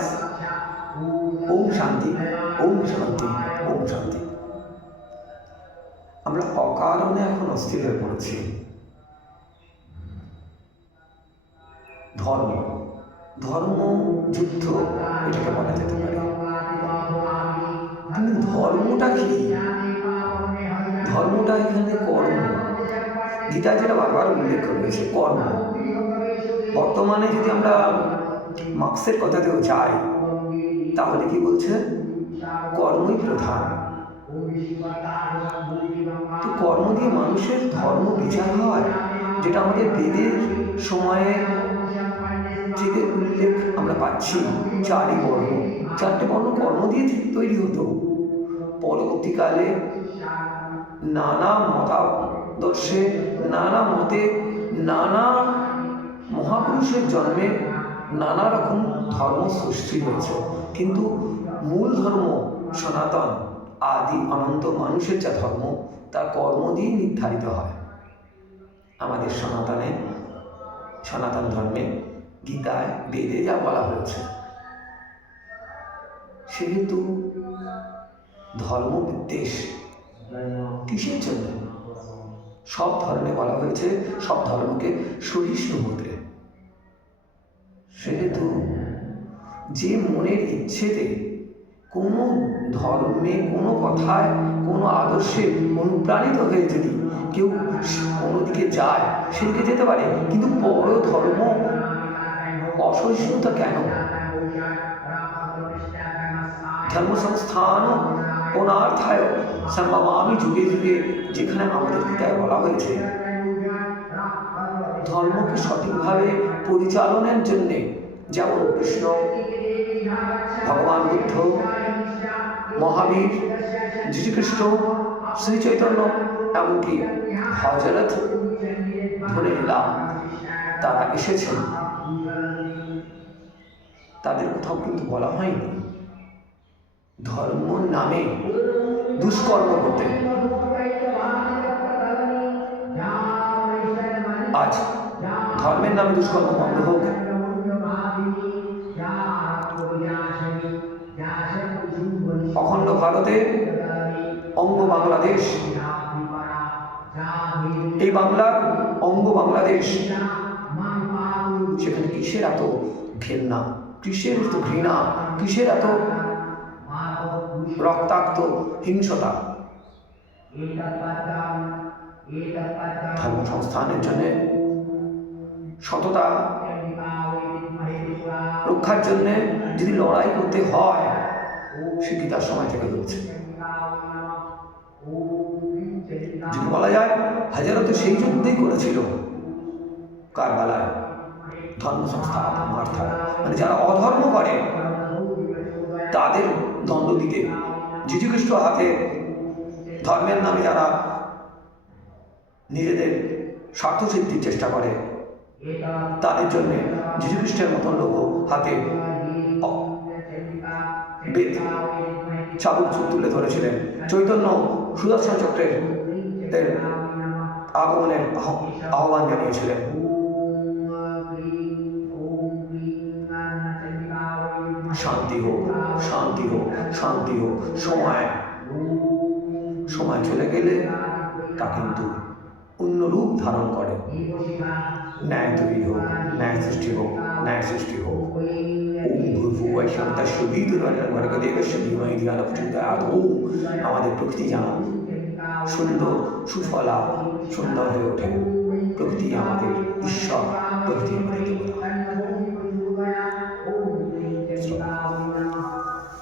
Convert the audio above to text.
ব্যাস। ওম শান্তি, ওম শান্তি, ওম শান্তি। আমরা অকারণে এখন অস্থির হয়ে পড়েছি। ধর্ম যুদ্ধ এটাকে বলা যেতে পারে, কিন্তু ধর্মটা কি? ধর্মটা এখানে কর্ম। গীতা যেটা বারবার উল্লেখ করেছে, কর্ম। বর্তমানে যদি আমরা মার্ক্সের কথাতেও যাই, তাহলে কি বলছে? কর্মই প্রধান। তো কর্ম দিয়ে মানুষের ধর্ম বিচার হয়, যেটা আমাদের বেদের সময়ে যে উল্লেখ আমরা পাচ্ছি। চারটে বর্ণ কর্ম দিয়ে তৈরি হতো। পরবর্তীকালে নানা মতাদর্শে, নানা মতে, নানা মহাপুরুষের জন্মে নানা রকম ধর্ম সৃষ্টি হয়েছে, কিন্তু মূল ধর্ম সনাতন, আদি অনন্ত মানুষের যা ধর্ম, তার কর্ম দিয়ে নির্ধারিত হয়। আমাদের সনাতন ধর্মে, গীতায়, বেদে যা বলা হয়েছে। সেহেতু ধর্ম বিদ্বেষ কিসের জন্য? সব ধর্মে বলা হয়েছে সব ধর্মকে সহিষ্ণু হতে। সেহেতু যে মনের ইচ্ছেতে কোনো ধর্মে, কোনো কথায়, কোনো আদর্শে অনুপ্রাণিত হয়ে যদি কেউ কোনো দিকে যায়, সেদিকে যেতে পারে, কিন্তু পর ধর্ম অসহিষ্ণুতা কেন? ধর্ম সংস্থান পুনরার্থায় সম্ভবামি যুগে যুগে, যেখানে আমাদের গীতায় বলা হয়েছে ধর্মকে সঠিকভাবে পরিচালনের জন্যে, যেমন কৃষ্ণ, ভগবান বুদ্ধ, মহাবীর, যীশুখ্রিস্ট, শ্রী চৈতন্য, এমনকি হযরত ধরে নিলাম, তারা এসেছেন, তাদের কোথাও কিন্তু বলা হয়নি ধর্ম নামে দুষ্কর্ম করতে। আজ ধর্মের নামে দুষ্কর্ম বন্ধ হোক। অখণ্ড ভারতে অঙ্গ বাংলাদেশ, এই বাংলার অঙ্গ বাংলাদেশ, সেখানে কিসের এত ঘৃণা, কিসের এত ঘৃণা, কিসের এত রক্তাক্ত হিংসতা? ধর্ম সংস্থানের জন্য, সততা রক্ষার জন্য যদি লড়াই করতে হয়, সে গীতার সময় থেকে হচ্ছে। যদি বলা যায় হাজারত সেই যুদ্ধই করেছিল কারবালায়, ধর্ম সংস্থাপনার্থায়, মানে যারা অধর্ম করে তাদের দণ্ড দিতে। যীশুখ্রিস্ট হাতে ধর্মের নামে যারা নিজেদের স্বার্থ সিদ্ধির চেষ্টা করে, তাদের জন্য যীশুখ্রিস্টের মতন লোক হাতে বেদ চাবুক তুলে ধরেছিলেন। চৈতন্য সুদর্শন চক্রের আগমনের আহ্বান জানিয়েছিলেন। শান্তি হোক, শান্তি হোক, শান্তি হোক। সময় চলে গেলে তা কিন্তু অন্য রূপ ধারণ করে। ন্যায় তৈরি হোক, ন্যায় সৃষ্টি হোক, ন্যায় সৃষ্টি হোক। আমাদের প্রকৃতি যেন সুন্দর, সুফলা, সুন্দর হয়ে ওঠে। প্রকৃতি আমাদের ঈশ্বর, প্রকৃতি আমাদের দেবতা।